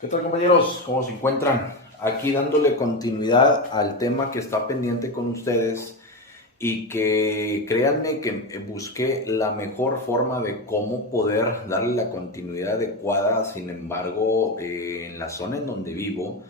¿Qué tal, compañeros? ¿Cómo se encuentran? Aquí dándole continuidad al tema que está pendiente con ustedes y que créanme que busqué la mejor forma de cómo poder darle la continuidad adecuada. Sin embargo, en la zona en donde vivo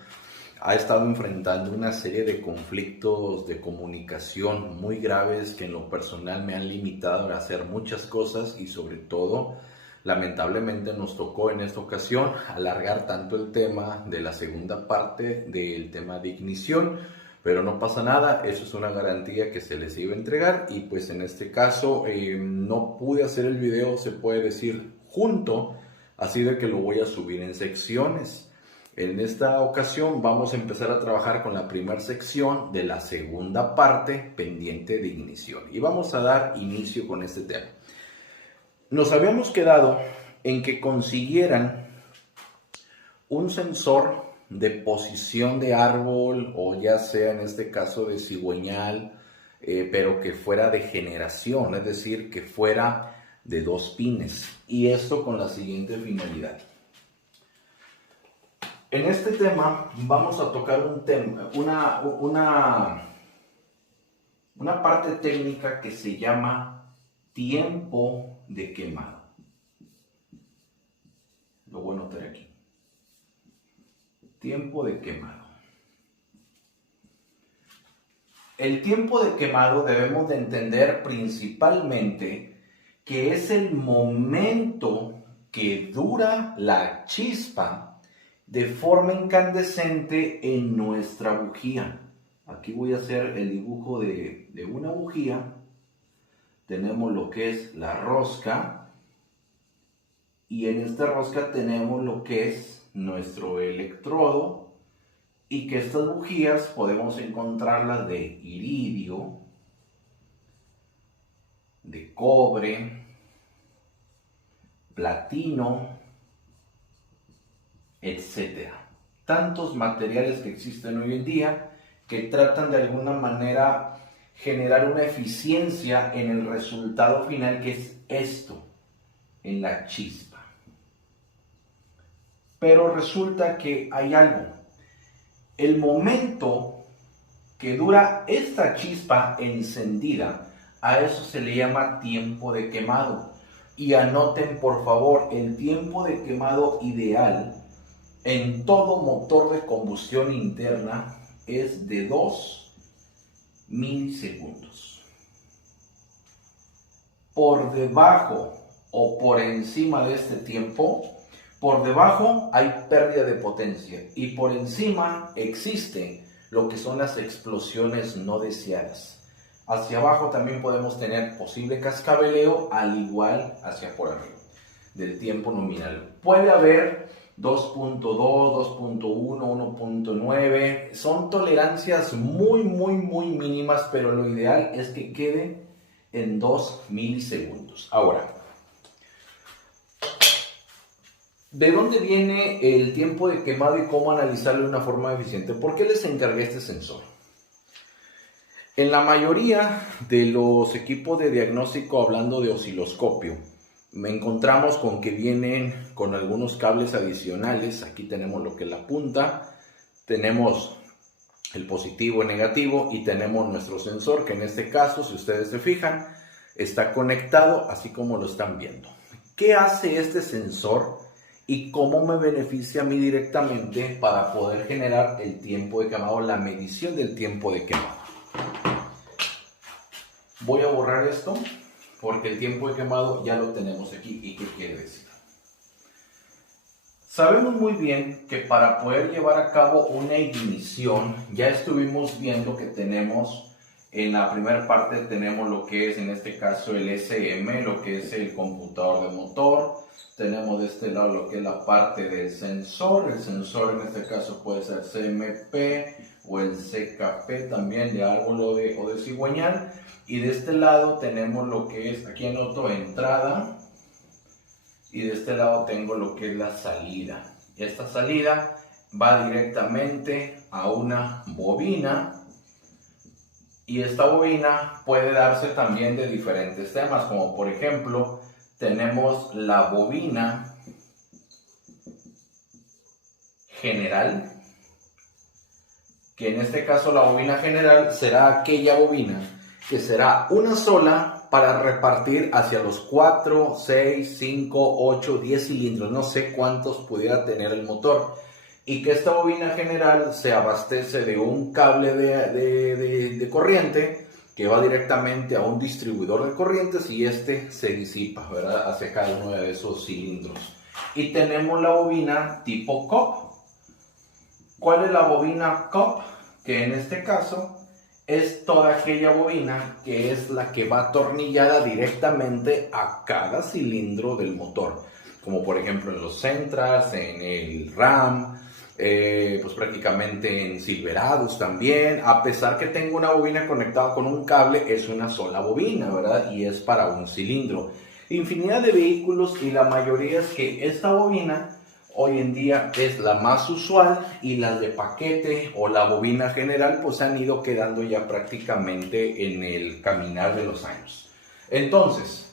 ha estado enfrentando una serie de conflictos de comunicación muy graves que en lo personal me han limitado a hacer muchas cosas y sobre todo, lamentablemente nos tocó en esta ocasión alargar tanto el tema de la segunda parte del tema de ignición, pero no pasa nada, eso es una garantía que se les iba a entregar y pues en este caso no pude hacer el video, se puede decir, junto, así de que lo voy a subir en secciones. En esta ocasión vamos a empezar a trabajar con la primera sección de la segunda parte pendiente de ignición y vamos a dar inicio con este tema. Nos habíamos quedado en que consiguieran un sensor de posición de árbol o ya sea en este caso de cigüeñal, pero que fuera de generación, es decir, que fuera de 2 pines, y esto con la siguiente finalidad. En este tema vamos a tocar un tema, una parte técnica que se llama tiempo de quemado. Lo voy a anotar aquí. Tiempo de quemado. El tiempo de quemado debemos de entender principalmente que es el momento que dura la chispa de forma incandescente en nuestra bujía. Aquí voy a hacer el dibujo de una bujía. Tenemos lo que es la rosca y en esta rosca tenemos lo que es nuestro electrodo y que estas bujías podemos encontrarlas de iridio, de cobre, platino, etcétera. Tantos materiales que existen hoy en día que tratan de alguna manera generar una eficiencia en el resultado final, que es esto, en la chispa. Pero resulta que hay algo. El momento que dura esta chispa encendida, a eso se le llama tiempo de quemado. Y anoten por favor, el tiempo de quemado ideal en todo motor de combustión interna es de 2 milisegundos. Por debajo o por encima de este tiempo, por debajo hay pérdida de potencia y por encima existe lo que son las explosiones no deseadas. Hacia abajo también podemos tener posible cascabeleo, al igual hacia por arriba del tiempo nominal. Puede haber 2.2, 2.1, 1.9, son tolerancias muy mínimas, pero lo ideal es que quede en 2 milisegundos. Ahora, ¿de dónde viene el tiempo de quemado y cómo analizarlo de una forma eficiente? ¿Por qué les encargué este sensor? En la mayoría de los equipos de diagnóstico, hablando de osciloscopio, me encontramos con que vienen con algunos cables adicionales. Aquí tenemos lo que es la punta, tenemos el positivo y negativo y tenemos nuestro sensor, que en este caso, si ustedes se fijan, está conectado así como lo están viendo. ¿Qué hace este sensor y cómo me beneficia a mí directamente para poder generar el tiempo de quemado, la medición del tiempo de quemado? Voy a borrar esto porque el tiempo de quemado ya lo tenemos aquí. ¿Y qué quiere decir? Sabemos muy bien que para poder llevar a cabo una ignición, ya estuvimos viendo que tenemos, en la primera parte tenemos lo que es en este caso el SM, lo que es el computador de motor. Tenemos de este lado lo que es la parte del sensor. El sensor en este caso puede ser CMP o el CKP también de árbol o de cigüeñal. Y de este lado tenemos lo que es, aquí anoto entrada, y de este lado tengo lo que es la salida. Esta salida va directamente a una bobina, y esta bobina puede darse también de diferentes temas, como por ejemplo tenemos la bobina general, que en este caso la bobina general será aquella bobina que será una sola para repartir hacia los 4, 6, 5, 8, 10 cilindros, no sé cuántos pudiera tener el motor, y que esta bobina general se abastece de un cable de corriente que va directamente a un distribuidor de corrientes y este se disipa, ¿verdad?, hacia cada uno de esos cilindros. Y tenemos la bobina tipo COP. ¿Cuál es la bobina COP? Que en este caso es toda aquella bobina que es la que va atornillada directamente a cada cilindro del motor, como por ejemplo en los Sentras, en el Ram, pues prácticamente en Silverados también. A pesar que tengo una bobina conectada con un cable, es una sola bobina, ¿verdad? Y es para un cilindro. Infinidad de vehículos, y la mayoría es que esta bobina hoy en día es la más usual, y las de paquete o la bobina general pues han ido quedando ya prácticamente en el caminar de los años. Entonces,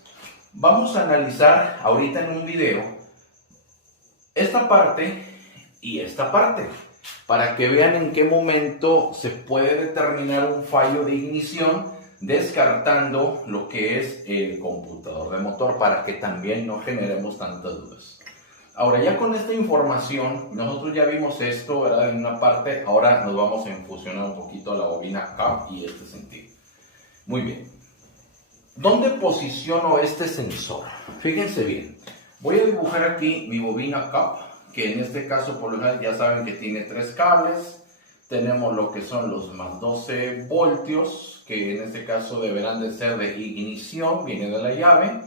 vamos a analizar ahorita en un video esta parte y esta parte, para que vean en qué momento se puede determinar un fallo de ignición, descartando lo que es el computador de motor, para que también no generemos tantas dudas. Ahora, ya con esta información, nosotros ya vimos esto, ¿verdad?, en una parte. Ahora nos vamos a infusionar un poquito a la bobina COP y este sentido. Muy bien. ¿Dónde posiciono este sensor? Fíjense bien. Voy a dibujar aquí mi bobina COP, que en este caso, por lo general, ya saben que tiene 3 cables. Tenemos lo que son los más 12 voltios, que en este caso deberán de ser de ignición, viene de la llave.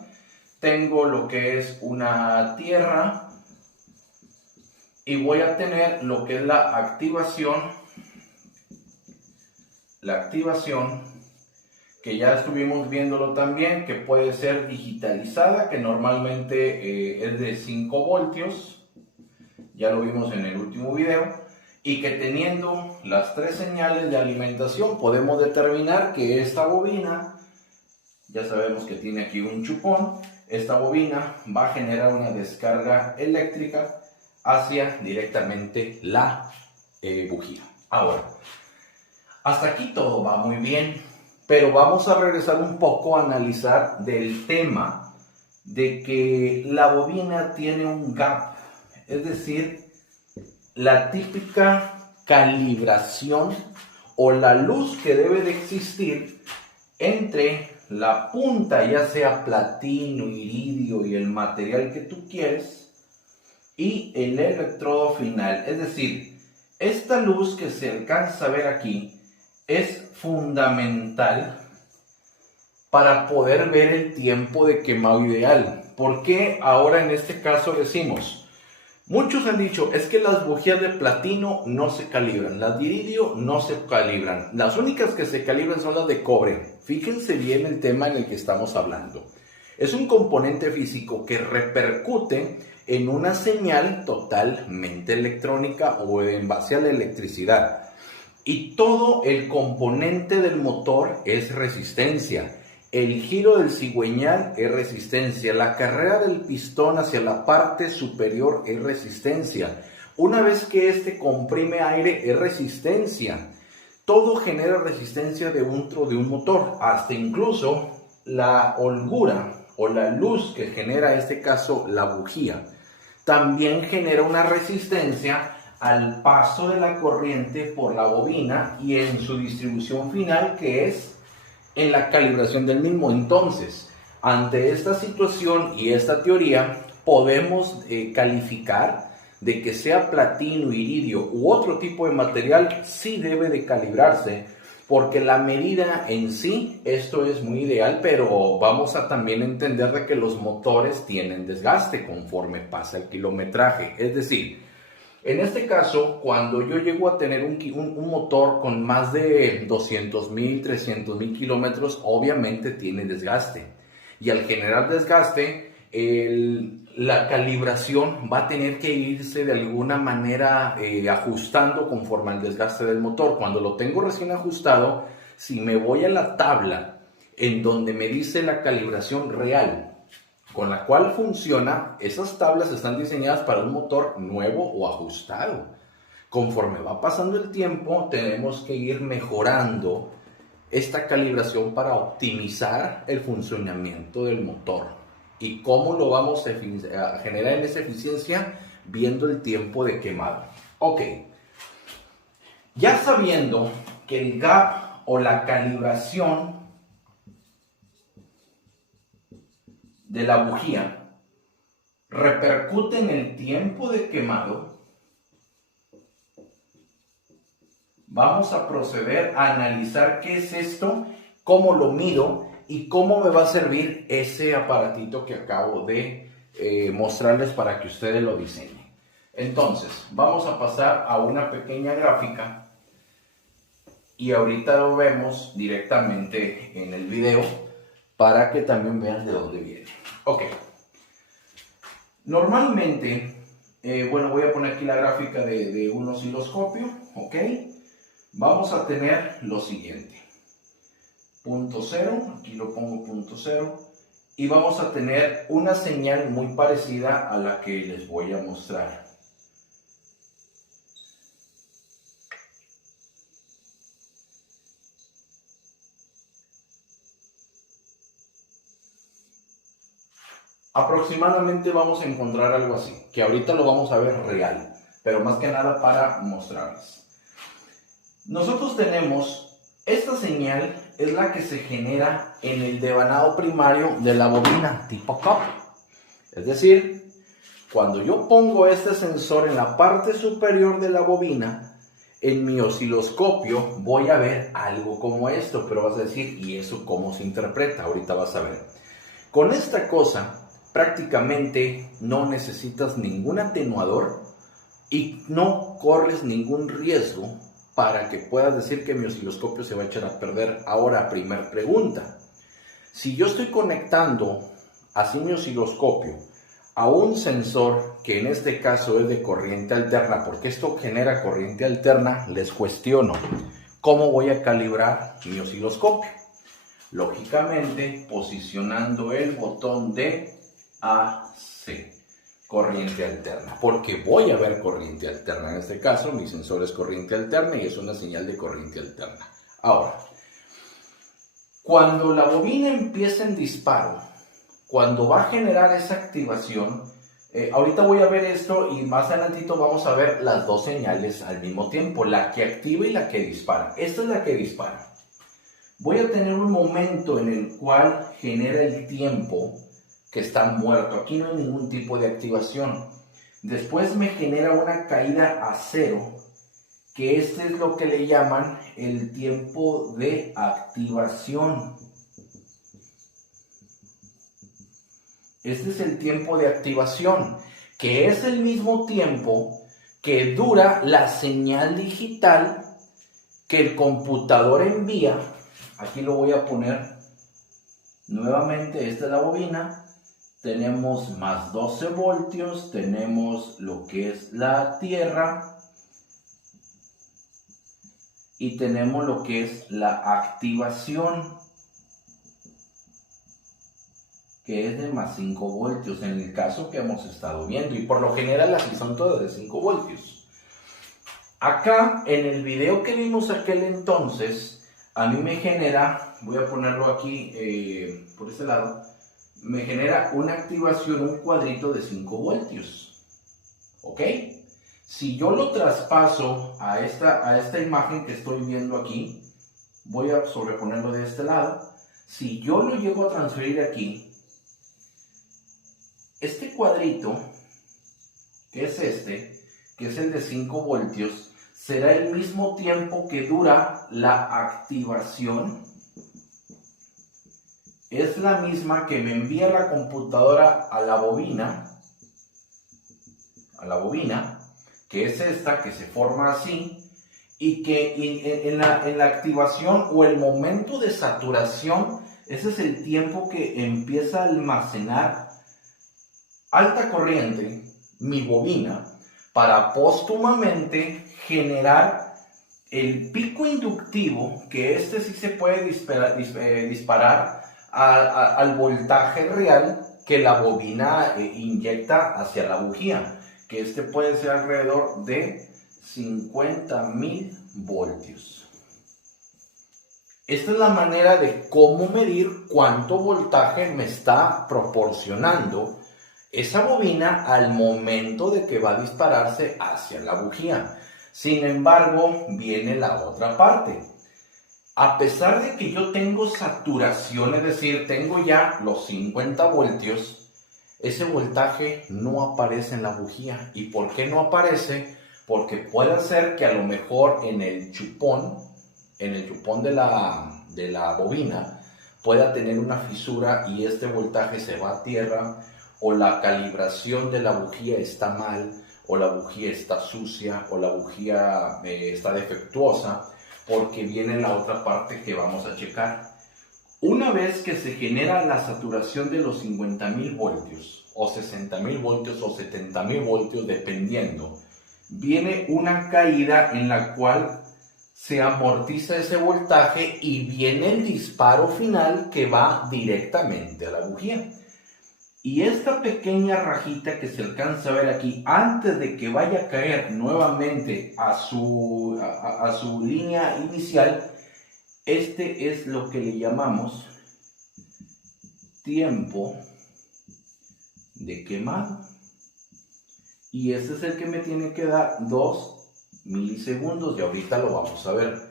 Tengo lo que es una tierra. Y voy a tener lo que es la activación, que ya estuvimos viéndolo también, que puede ser digitalizada, que normalmente es de 5 voltios, ya lo vimos en el último video, y que teniendo las 3 señales de alimentación podemos determinar que esta bobina, ya sabemos que tiene aquí un chupón, esta bobina va a generar una descarga eléctrica hacia directamente la bujía. Ahora, hasta aquí todo va muy bien, pero vamos a regresar un poco a analizar del tema de que la bobina tiene un gap, es decir, la típica calibración o la luz que debe de existir entre la punta, ya sea platino, iridio y el material que tú quieres, y el electrodo final. Es decir, esta luz que se alcanza a ver aquí es fundamental para poder ver el tiempo de quemado ideal. ¿Por qué ahora en este caso decimos? Muchos han dicho, es que las bujías de platino no se calibran, las de iridio no se calibran, las únicas que se calibran son las de cobre. Fíjense bien el tema en el que estamos hablando. Es un componente físico que repercute en una señal totalmente electrónica o en base a la electricidad. Y todo el componente del motor es resistencia. El giro del cigüeñal es resistencia. La carrera del pistón hacia la parte superior es resistencia. Una vez que este comprime aire es resistencia. Todo genera resistencia dentro de un motor. Hasta incluso la holgura o la luz que genera en este caso la bujía también genera una resistencia al paso de la corriente por la bobina y en su distribución final, que es en la calibración del mismo. Entonces, ante esta situación y esta teoría, podemos calificar de que sea platino, iridio u otro tipo de material, sí debe de calibrarse, porque la medida en sí, esto es muy ideal, pero vamos a también entender de que los motores tienen desgaste conforme pasa el kilometraje. Es decir, en este caso, cuando yo llego a tener un motor con más de 200,000, 300,000 kilómetros, obviamente tiene desgaste. Y al generar desgaste, la calibración va a tener que irse de alguna manera ajustando conforme al desgaste del motor. Cuando lo tengo recién ajustado, si me voy a la tabla en donde me dice la calibración real con la cual funciona, esas tablas están diseñadas para un motor nuevo o ajustado. Conforme va pasando el tiempo, tenemos que ir mejorando esta calibración para optimizar el funcionamiento del motor. ¿Y cómo lo vamos a generar en esa eficiencia? Viendo el tiempo de quemado. Ok, ya sabiendo que el gap o la calibración de la bujía repercute en el tiempo de quemado, vamos a proceder a analizar qué es esto, cómo lo mido y cómo me va a servir ese aparatito que acabo de mostrarles para que ustedes lo diseñen. Entonces, vamos a pasar a una pequeña gráfica y ahorita lo vemos directamente en el video para que también vean de dónde viene. Ok. Normalmente, bueno, voy a poner aquí la gráfica de un osciloscopio, ok. Vamos a tener lo siguiente, punto cero, aquí lo pongo punto cero, y vamos a tener una señal muy parecida a la que les voy a mostrar. Aproximadamente vamos a encontrar algo así, que ahorita lo vamos a ver real, pero más que nada para mostrarles. Nosotros tenemos, esta señal es la que se genera en el devanado primario de la bobina tipo cup. Es decir, cuando yo pongo este sensor en la parte superior de la bobina, en mi osciloscopio voy a ver algo como esto, pero vas a decir, ¿y eso cómo se interpreta? Ahorita vas a ver. Con esta cosa, prácticamente no necesitas ningún atenuador y no corres ningún riesgo para que puedas decir que mi osciloscopio se va a echar a perder. Ahora, primera pregunta. Si yo estoy conectando así mi osciloscopio a un sensor que en este caso es de corriente alterna, porque esto genera corriente alterna, les cuestiono, ¿cómo voy a calibrar mi osciloscopio? Lógicamente, posicionando el botón de AC. Corriente alterna, porque voy a ver corriente alterna. En este caso, mi sensor es corriente alterna y es una señal de corriente alterna. Ahora, cuando la bobina empieza en disparo, cuando va a generar esa activación, ahorita voy a ver esto y más adelantito vamos a ver las dos señales al mismo tiempo, la que activa y la que dispara. Esta es la que dispara. Voy a tener un momento en el cual genera el tiempo que está muerto. Aquí no hay ningún tipo de activación. Después me genera una caída a cero, que este es lo que le llaman el tiempo de activación. Este es el tiempo de activación, que es el mismo tiempo que dura la señal digital que el computador envía. Aquí lo voy a poner nuevamente, esta es la bobina. Tenemos más 12 voltios, tenemos lo que es la tierra y tenemos lo que es la activación, que es de más 5 voltios en el caso que hemos estado viendo, y por lo general así son todas de 5 voltios. Acá en el video que vimos aquel entonces, a mí me genera, voy a ponerlo aquí por este lado, me genera una activación, un cuadrito de 5 voltios. ¿Ok? Si yo lo traspaso a esta imagen que estoy viendo aquí, voy a sobreponerlo de este lado. Si yo lo llego a transferir aquí, este cuadrito, que es el de 5 voltios, será el mismo tiempo que dura la activación. Es la misma que me envía la computadora a la bobina, que es esta, que se forma así, y que en la activación o el momento de saturación, ese es el tiempo que empieza a almacenar alta corriente, mi bobina, para póstumamente generar el pico inductivo, que sí se puede disparar al voltaje real que la bobina inyecta hacia la bujía, que puede ser alrededor de 50,000 voltios. Esta es la manera de cómo medir cuánto voltaje me está proporcionando esa bobina al momento de que va a dispararse hacia la bujía. Sin embargo, viene la otra parte. A pesar de que yo tengo saturación, es decir, tengo ya los 50 voltios, ese voltaje no aparece en la bujía. ¿Y por qué no aparece? Porque puede ser que a lo mejor en el chupón de la bobina pueda tener una fisura y este voltaje se va a tierra, o la calibración de la bujía está mal, o la bujía está sucia, o la bujía está defectuosa, porque viene la otra parte que vamos a checar. Una vez que se genera la saturación de los 50,000 voltios, o 60,000 voltios, o 70,000 voltios, dependiendo, viene una caída en la cual se amortiza ese voltaje y viene el disparo final que va directamente a la bujía. Y esta pequeña rajita que se alcanza a ver aquí, antes de que vaya a caer nuevamente a su línea inicial, este es lo que le llamamos tiempo de quemado. Y este es el que me tiene que dar 2 milisegundos, y ahorita lo vamos a ver.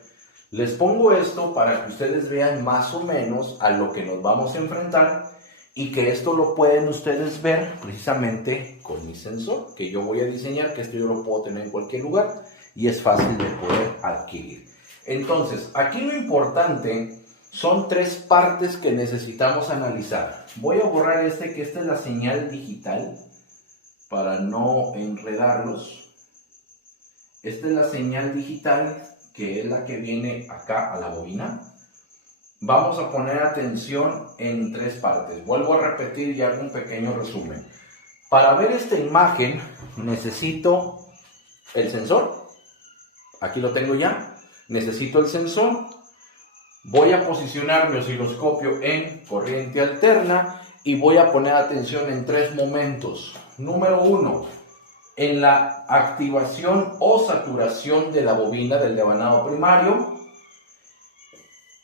Les pongo esto para que ustedes vean más o menos a lo que nos vamos a enfrentar, y que esto lo pueden ustedes ver precisamente con mi sensor que yo voy a diseñar, que esto yo lo puedo tener en cualquier lugar y es fácil de poder adquirir. Entonces, aquí lo importante son 3 partes que necesitamos analizar. Voy a borrar que esta es la señal digital para no enredarlos. Esta es la señal digital, que es la que viene acá a la bobina. Vamos a poner atención en 3 partes. Vuelvo a repetir y hago un pequeño resumen. Para ver esta imagen necesito el sensor. Aquí lo tengo ya. Necesito el sensor. Voy a posicionar mi osciloscopio en corriente alterna y voy a poner atención en 3 momentos. Número 1, en la activación o saturación de la bobina del devanado primario.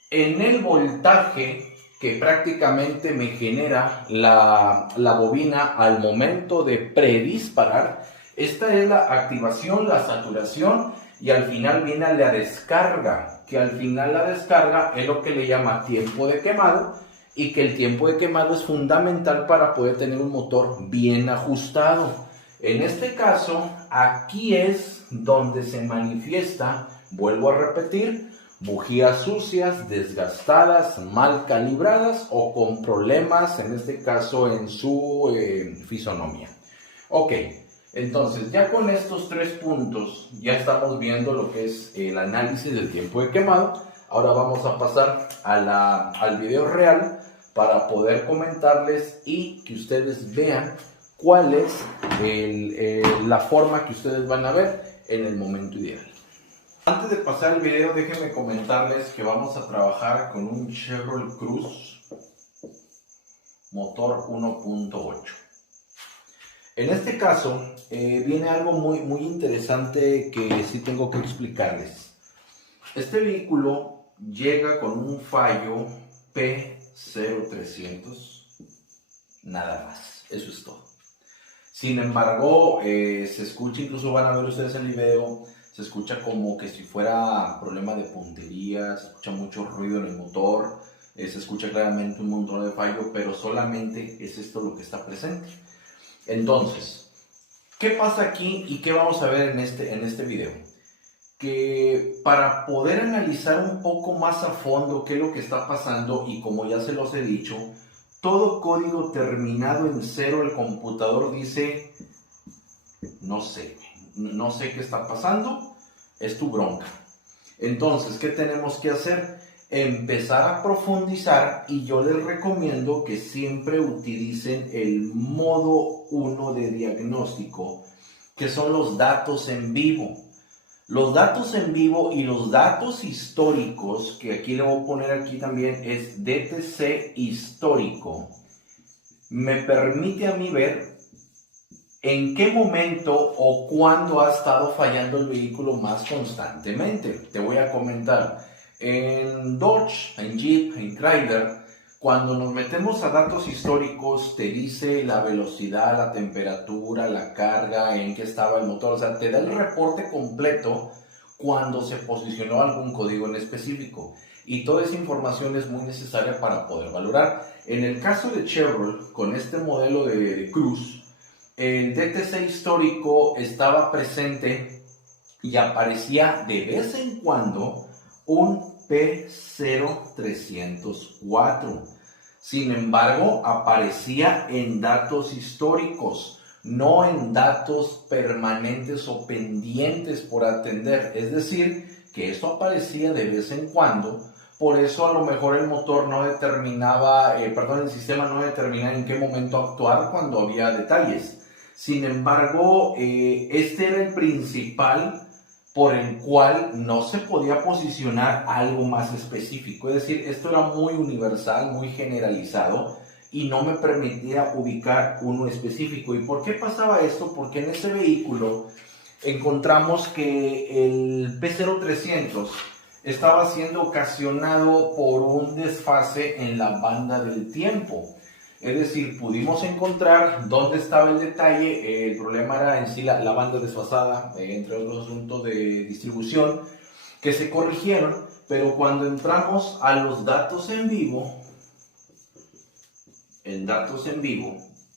En el voltaje que prácticamente me genera la bobina al momento de predisparar. Esta es la activación, la saturación, y al final viene la descarga, que al final la descarga es lo que le llama tiempo de quemado, y que el tiempo de quemado es fundamental para poder tener un motor bien ajustado. En este caso, aquí es donde se manifiesta, vuelvo a repetir, bujías sucias, desgastadas, mal calibradas o con problemas, en este caso en su fisonomía. Ok, entonces ya con estos 3 puntos ya estamos viendo lo que es el análisis del tiempo de quemado. Ahora vamos a pasar al video real para poder comentarles y que ustedes vean cuál es la forma que ustedes van a ver en el momento ideal. Antes de pasar el video, déjenme comentarles que vamos a trabajar con un Chevrolet Cruze motor 1.8. En este caso, viene algo muy interesante que sí tengo que explicarles. Este vehículo llega con un fallo P0300, nada más, eso es todo. Sin embargo, se escucha, incluso van a ver ustedes en el video, se escucha como que si fuera problema de puntería, se escucha mucho ruido en el motor, se escucha claramente un montón de fallo, pero solamente es esto lo que está presente. Entonces, ¿qué pasa aquí y qué vamos a ver en este video? Que para poder analizar un poco más a fondo qué es lo que está pasando, y como ya se los he dicho, todo código terminado en 0, el computador dice, no sé qué está pasando, es tu bronca. Entonces, ¿qué tenemos que hacer? Empezar a profundizar, y yo les recomiendo que siempre utilicen el modo 1 de diagnóstico, que son los datos en vivo. Los datos en vivo y los datos históricos, que aquí le voy a poner aquí también, es DTC histórico, me permite a mí ver ¿En qué momento o cuándo ha estado fallando el vehículo más constantemente? Te voy a comentar. En Dodge, en Jeep, en Chrysler, cuando nos metemos a datos históricos, te dice la velocidad, la temperatura, la carga, en qué estaba el motor. O sea, te da el reporte completo cuando se posicionó algún código en específico. Y toda esa información es muy necesaria para poder valorar. En el caso de Chevrolet, con este modelo de Cruze, el DTC histórico estaba presente y aparecía de vez en cuando un P0304. Sin embargo, aparecía en datos históricos, no en datos permanentes o pendientes por atender. Es decir, que esto aparecía de vez en cuando. Por eso a lo mejor el motor no determinaba, el sistema no determinaba en qué momento actuar cuando había detalles. Sin embargo, este era el principal por el cual no se podía posicionar algo más específico. Es decir, esto era muy universal, muy generalizado y no me permitía ubicar uno específico. ¿Y por qué pasaba esto? Porque en ese vehículo encontramos que el P0300 estaba siendo ocasionado por un desfase en la banda del tiempo. Es decir, pudimos encontrar dónde estaba el detalle. El problema era en sí la banda desfasada, entre otros asuntos de distribución, que se corrigieron, pero cuando entramos a los datos en vivo,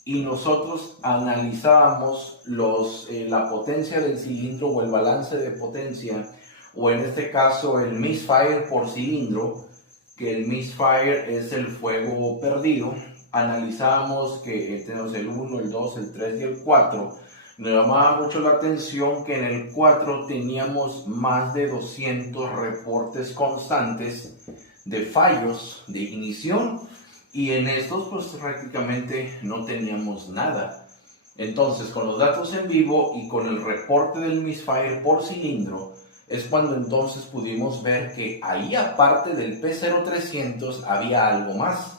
y nosotros analizábamos la potencia del cilindro o el balance de potencia, o en este caso el misfire por cilindro, que el misfire es el fuego perdido, analizábamos que tenemos el 1, el 2, el 3 y el 4. Nos llamaba mucho la atención que en el 4 teníamos más de 200 reportes constantes de fallos de ignición y en estos pues prácticamente no teníamos nada. Entonces con los datos en vivo y con el reporte del misfire por cilindro es cuando entonces pudimos ver que ahí aparte del P0300 había algo más.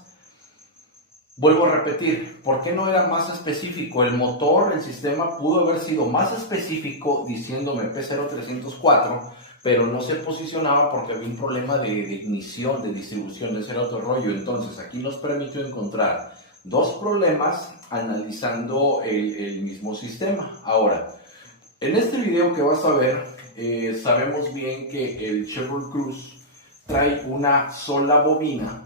Vuelvo a repetir, ¿por qué no era más específico? El motor, el sistema pudo haber sido más específico diciéndome P0304, pero no se posicionaba porque había un problema de ignición, de distribución, ese era otro rollo. Entonces aquí nos permitió encontrar dos problemas analizando el mismo sistema. Ahora, en este video que vas a ver, sabemos bien que el Chevrolet Cruze trae una sola bobina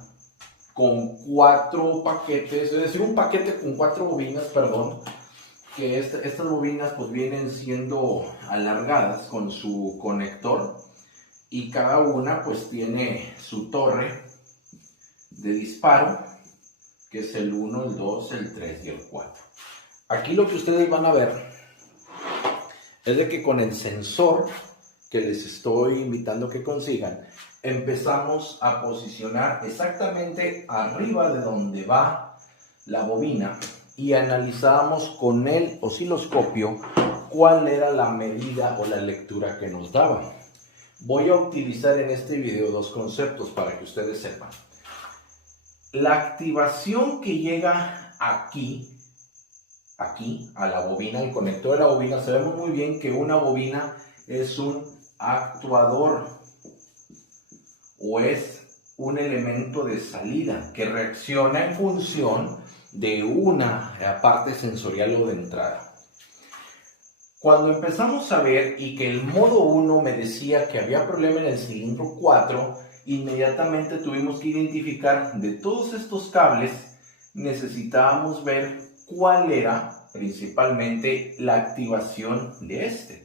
con 4 paquetes, es decir, un paquete con 4 bobinas, perdón, que estas bobinas pues vienen siendo alargadas con su conector y cada una pues tiene su torre de disparo, que es el 1, el 2, el 3 y el 4. Aquí lo que ustedes van a ver es de que con el sensor que les estoy invitando que consigan, empezamos a posicionar exactamente arriba de donde va la bobina y analizábamos con el osciloscopio cuál era la medida o la lectura que nos daba. Voy a utilizar en este video dos conceptos para que ustedes sepan. La activación que llega aquí a la bobina, el conector de la bobina, sabemos muy bien que una bobina es un actuador o es un elemento de salida que reacciona en función de una parte sensorial o de entrada. Cuando empezamos a ver y que el modo 1 me decía que había problema en el cilindro 4, inmediatamente tuvimos que identificar de todos estos cables, necesitábamos ver cuál era principalmente la activación de este.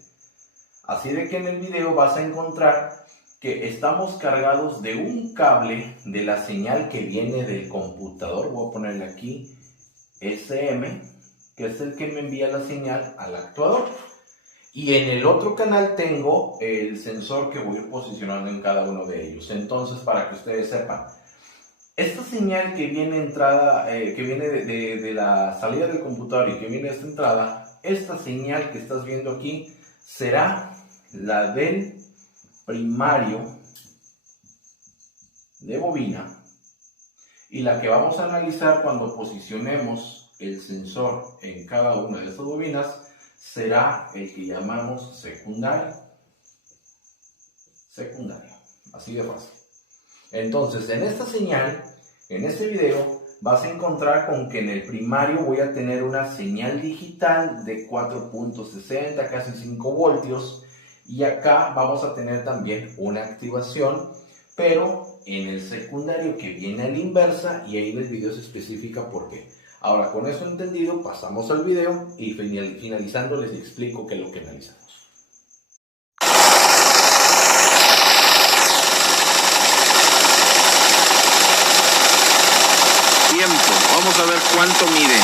Así de que en el video vas a encontrar que estamos cargados de un cable de la señal que viene del computador. Voy a ponerle aquí SM, que es el que me envía la señal al actuador. Y en el otro canal tengo el sensor que voy a ir posicionando en cada uno de ellos. Entonces, para que ustedes sepan, esta señal que viene de la salida del computador y que viene de esta entrada, esta señal que estás viendo aquí será la del primario de bobina y la que vamos a analizar cuando posicionemos el sensor en cada una de estas bobinas será el que llamamos secundario. Así de fácil. Entonces, en esta señal, en este video, vas a encontrar con que en el primario voy a tener una señal digital de 4.60, casi 5 voltios. Y acá vamos a tener también una activación, pero en el secundario que viene a la inversa, y ahí en el video se especifica por qué. Ahora, con eso entendido, pasamos al video y finalizando les explico qué es lo que analizamos. Tiempo, vamos a ver cuánto mide.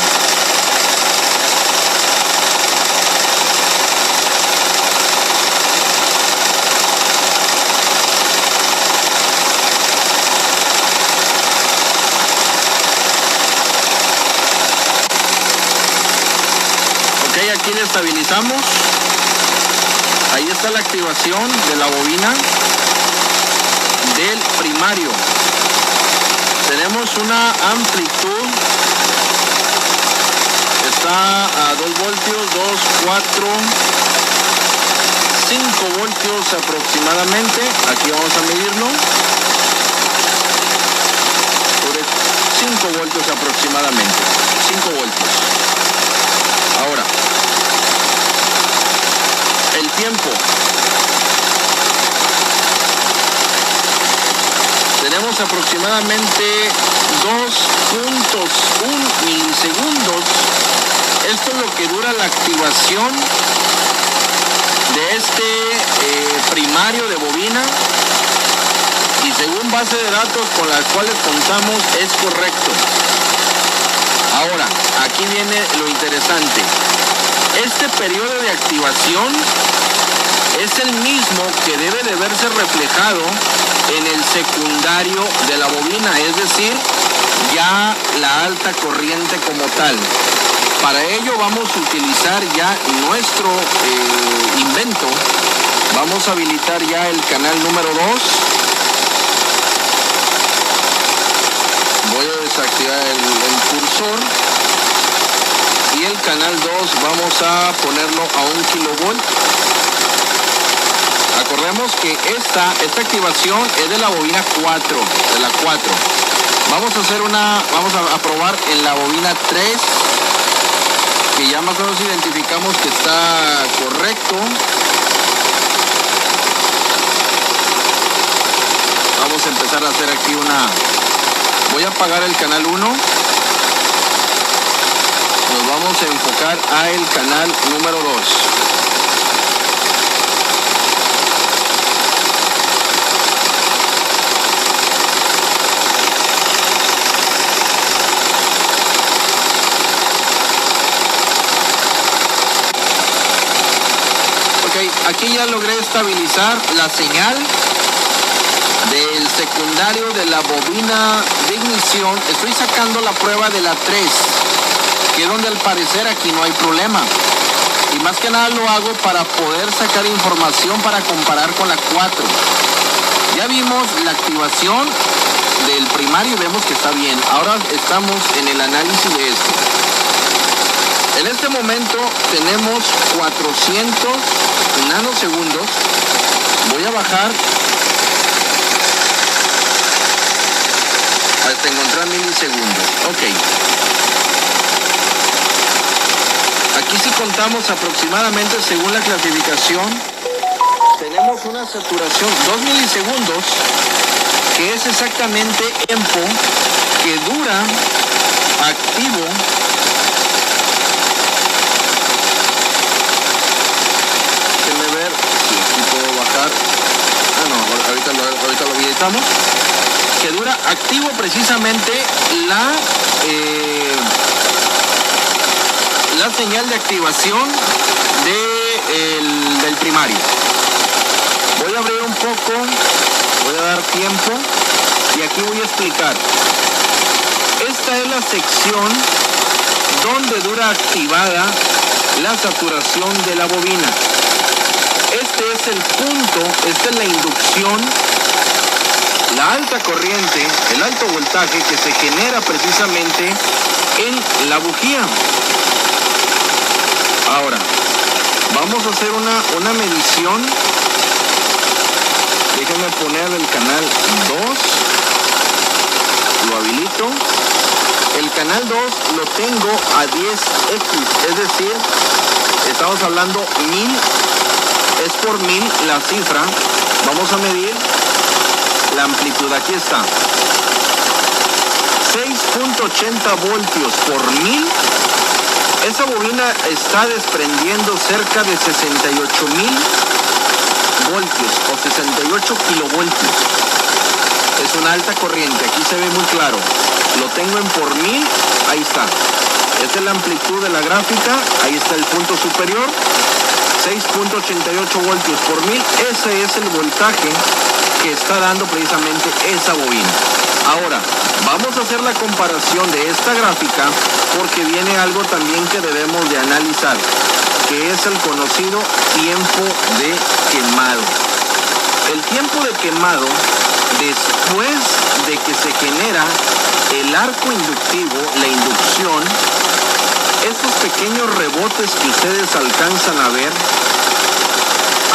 Aquí le estabilizamos. Ahí está la activación de la bobina del primario. Tenemos una amplitud, está a 2 voltios, 2, 4, 5 voltios aproximadamente. Aquí vamos a medirlo. Sobre 5 voltios aproximadamente. 5 voltios. Ahora, el tiempo. Tenemos aproximadamente 2.1 milisegundos. Esto es lo que dura la activación de este primario de bobina. Y según base de datos con las cuales contamos, es correcto. Ahora, aquí viene lo interesante. Este periodo de activación es el mismo que debe de verse reflejado en el secundario de la bobina, es decir, ya la alta corriente como tal. Para ello vamos a utilizar ya nuestro invento. Vamos a habilitar ya el canal número 2. Voy a desactivar el cursor. Y el canal 2 vamos a ponerlo a 1 kilovolt. Acordemos que esta activación es de la bobina 4, de la 4. Vamos a probar en la bobina 3, que ya más o menos identificamos que está correcto. Vamos a empezar a hacer aquí voy a apagar el canal 1. Nos vamos a enfocar a el canal número 2. Ok, aquí ya logré estabilizar la señal del secundario de la bobina de ignición. Estoy sacando la prueba de la 3. Que es donde al parecer aquí no hay problema. Y más que nada lo hago para poder sacar información para comparar con la 4. Ya vimos la activación del primario y vemos que está bien. Ahora estamos en el análisis de esto. En este momento tenemos 400 nanosegundos. Voy a bajar hasta encontrar milisegundos. Ok. Aquí sí contamos aproximadamente, según la clasificación, tenemos una saturación 2 milisegundos, que es exactamente el tiempo que dura activo déjenme ver si aquí puedo bajar. Ahorita lo habilitamos, que dura activo precisamente la señal de activación del primario. Voy a abrir un poco, voy a dar tiempo y aquí voy a explicar. Esta es la sección donde dura activada la saturación de la bobina. Este es el punto, esta es la inducción, la alta corriente, el alto voltaje que se genera precisamente en la bujía. Ahora, vamos a hacer una medición. Déjenme poner el canal 2. Lo habilito. El canal 2 lo tengo a 10x, es decir, estamos hablando 1000, es por 1000 la cifra. Vamos a medir la amplitud, aquí está. 6.80 voltios por 1000. Esa bobina está desprendiendo cerca de 68.000 voltios o 68 kilovoltios. Es una alta corriente, aquí se ve muy claro. Lo tengo en por 1000, ahí está. Esta es la amplitud de la gráfica, ahí está el punto superior. 6.88 voltios por 1000, ese es el voltaje que está dando precisamente esa bobina. Ahora, vamos a hacer la comparación de esta gráfica porque viene algo también que debemos de analizar, que es el conocido tiempo de quemado. El tiempo de quemado, después de que se genera el arco inductivo, la inducción, estos pequeños rebotes que ustedes alcanzan a ver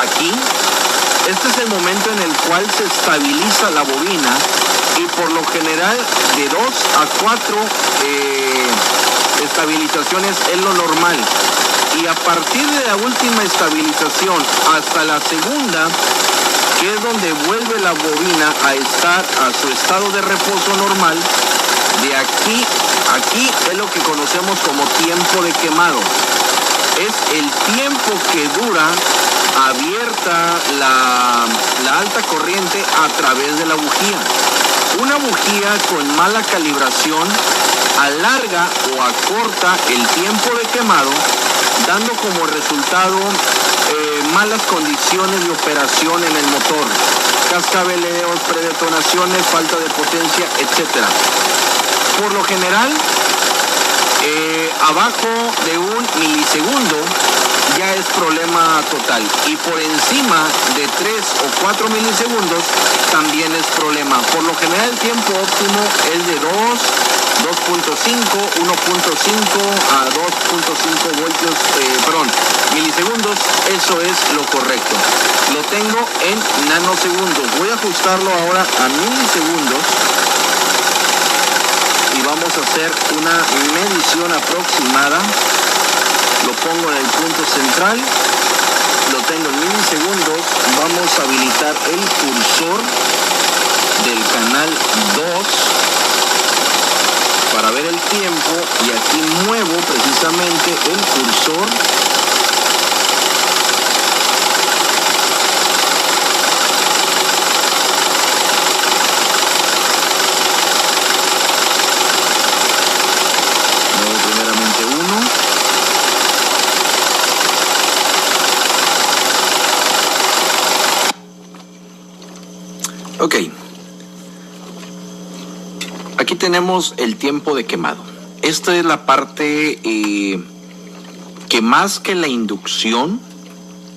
aquí, este es el momento en el cual se estabiliza la bobina y por lo general de 2 a 4 estabilizaciones es lo normal. Y a partir de la última estabilización hasta la segunda, que es donde vuelve la bobina a estar a su estado de reposo normal, de aquí a aquí es lo que conocemos como tiempo de quemado. Es el tiempo que dura abierta la alta corriente a través de la bujía. Una bujía con mala calibración alarga o acorta el tiempo de quemado, dando como resultado malas condiciones de operación en el motor, cascabeleos, predetonaciones, falta de potencia, etc. Por lo general, abajo de un milisegundo ya es problema total, y por encima de 3 o 4 milisegundos también es problema. Por lo general el tiempo óptimo es de 2.5, 1.5 a 2.5 voltios, milisegundos. Eso es lo correcto. Lo tengo en nanosegundos. Voy a ajustarlo ahora a milisegundos y vamos a hacer una medición aproximada. Lo pongo en el punto central, lo tengo en milisegundos. Vamos a habilitar el cursor del canal 2 para ver el tiempo, y aquí muevo precisamente el cursor. Muevo primeramente 1. Ok, aquí tenemos el tiempo de quemado. Esta es la parte que más que la inducción,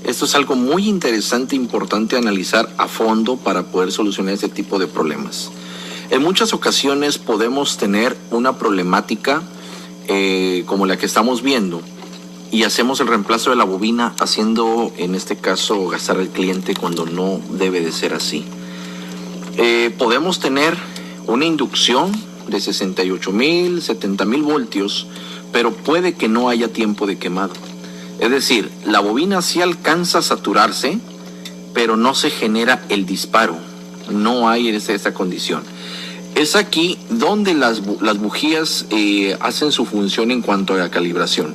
esto es algo muy interesante, importante analizar a fondo para poder solucionar este tipo de problemas. En muchas ocasiones podemos tener una problemática como la que estamos viendo y hacemos el reemplazo de la bobina, haciendo en este caso gastar al cliente cuando no debe de ser así. Podemos tener una inducción de 68.000, 70.000 voltios, pero puede que no haya tiempo de quemado. Es decir, la bobina sí alcanza a saturarse, pero no se genera el disparo. No hay esta condición. Es aquí donde las bujías hacen su función en cuanto a la calibración.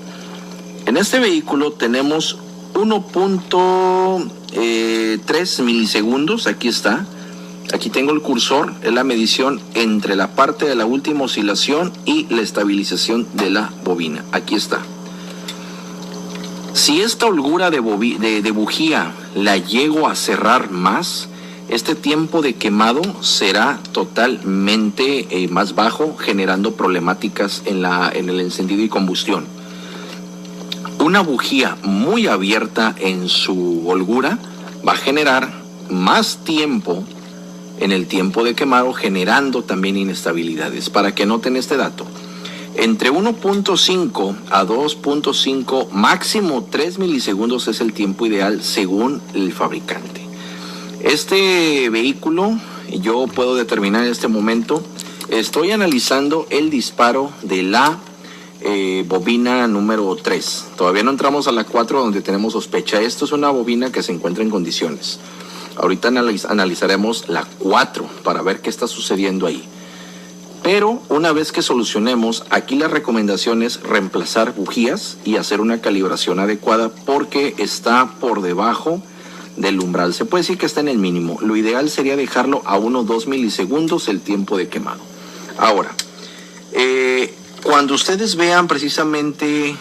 En este vehículo tenemos 1.3 milisegundos, aquí está. Aquí tengo el cursor, es la medición entre la parte de la última oscilación y la estabilización de la bobina. Aquí está. Si esta holgura de bujía la llego a cerrar más, este tiempo de quemado será totalmente más bajo, generando problemáticas en el encendido y combustión. Una bujía muy abierta en su holgura va a generar más tiempo en el tiempo de quemado, generando también inestabilidades. Para que noten este dato, Entre 1.5 a 2.5, máximo 3 milisegundos es el tiempo ideal según el fabricante. Este vehículo, yo puedo determinar en este momento, estoy analizando el disparo de la bobina número 3. Todavía no entramos a la 4 donde tenemos sospecha. Esto es una bobina que se encuentra en condiciones. Ahorita analizaremos la 4 para ver qué está sucediendo ahí. Pero una vez que solucionemos, aquí la recomendación es reemplazar bujías y hacer una calibración adecuada porque está por debajo del umbral. Se puede decir que está en el mínimo. Lo ideal sería dejarlo a 1 o 2 milisegundos el tiempo de quemado. Ahora, cuando ustedes vean precisamente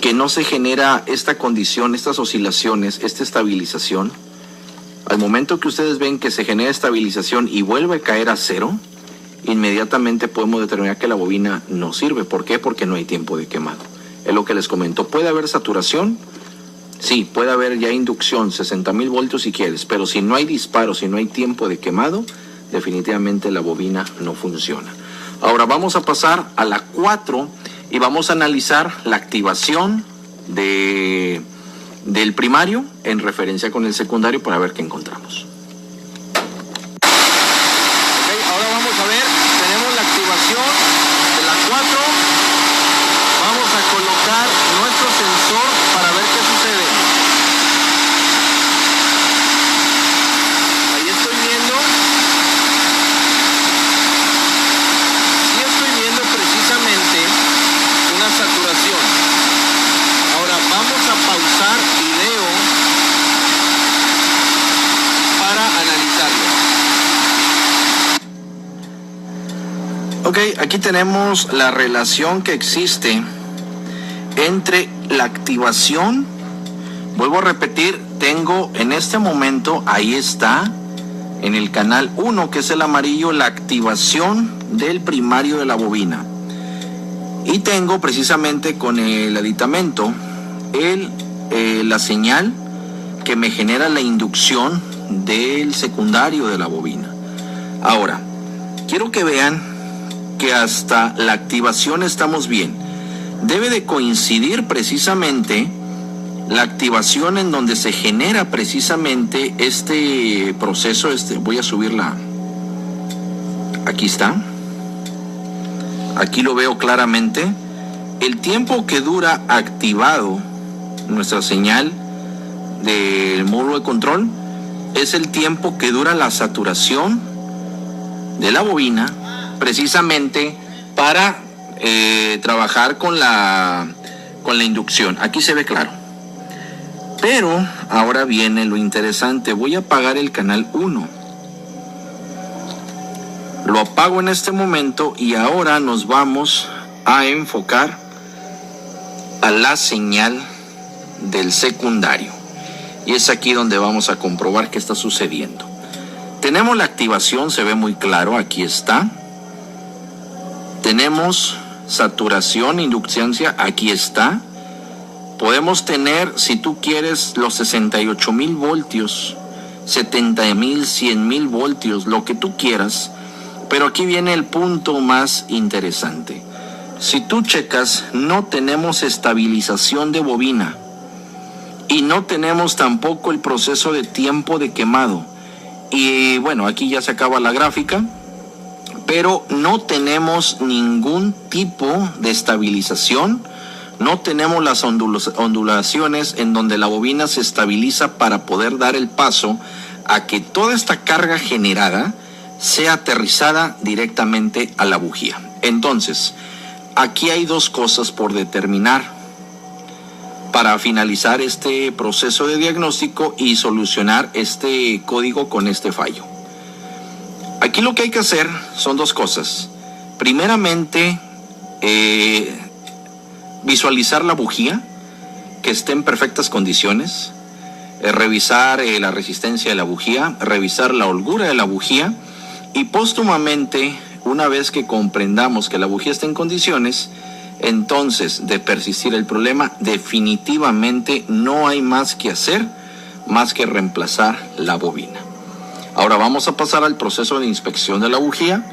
que no se genera esta condición, estas oscilaciones, esta estabilización, al momento que ustedes ven que se genera estabilización y vuelve a caer a 0, inmediatamente podemos determinar que la bobina no sirve. ¿Por qué? Porque no hay tiempo de quemado. Es lo que les comento. ¿Puede haber saturación? Sí, puede haber ya inducción, 60,000 voltios si quieres, pero si no hay disparo, si no hay tiempo de quemado, definitivamente la bobina no funciona. Ahora vamos a pasar a la 4 y vamos a analizar la activación del primario en referencia con el secundario para ver qué encontramos. Ahora vamos a ver, tenemos la activación de la 4. Vamos a colocar nuestro sensor para ver qué sucede. Ahí estoy viendo. Sí estoy viendo precisamente una saturación. Ahora vamos a pausar video para analizarlo. Ok, aquí tenemos la relación que existe entre la activación. Vuelvo a repetir, tengo en este momento, ahí está, en el canal 1, que es el amarillo, la activación del primario de la bobina. Y tengo precisamente con el aditamento la señal que me genera la inducción del secundario de la bobina. Ahora, quiero que vean que hasta la activación estamos bien. Debe de coincidir precisamente la activación en donde se genera precisamente este proceso. Voy a subirla. Aquí está. Aquí lo veo claramente. El tiempo que dura activado nuestra señal del módulo de control es el tiempo que dura la saturación de la bobina, precisamente para trabajar con la inducción. Aquí se ve claro. Pero ahora viene lo interesante. Voy a apagar el canal 1. Lo apago en este momento y ahora nos vamos a enfocar a la señal del secundario. Y es aquí donde vamos a comprobar qué está sucediendo. Tenemos la activación, se ve muy claro, aquí está. Tenemos saturación, inductancia, aquí está. Podemos tener, si tú quieres, los 68,000 voltios, 70,000, 100,000 voltios, lo que tú quieras. Pero aquí viene el punto más interesante. Si tú checas, no tenemos estabilización de bobina y no tenemos tampoco el proceso de tiempo de quemado. Y bueno, aquí ya se acaba la gráfica, pero no tenemos ningún tipo de estabilización. No tenemos las ondulaciones en donde la bobina se estabiliza para poder dar el paso a que toda esta carga generada sea aterrizada directamente a la bujía. Entonces, aquí hay dos cosas por determinar para finalizar este proceso de diagnóstico y solucionar este código con este fallo. Aquí lo que hay que hacer son dos cosas. Primeramente, visualizar la bujía, que esté en perfectas condiciones, revisar la resistencia de la bujía, revisar la holgura de la bujía y póstumamente, una vez que comprendamos que la bujía está en condiciones, entonces de persistir el problema, definitivamente no hay más que hacer, más que reemplazar la bobina. Ahora vamos a pasar al proceso de inspección de la bujía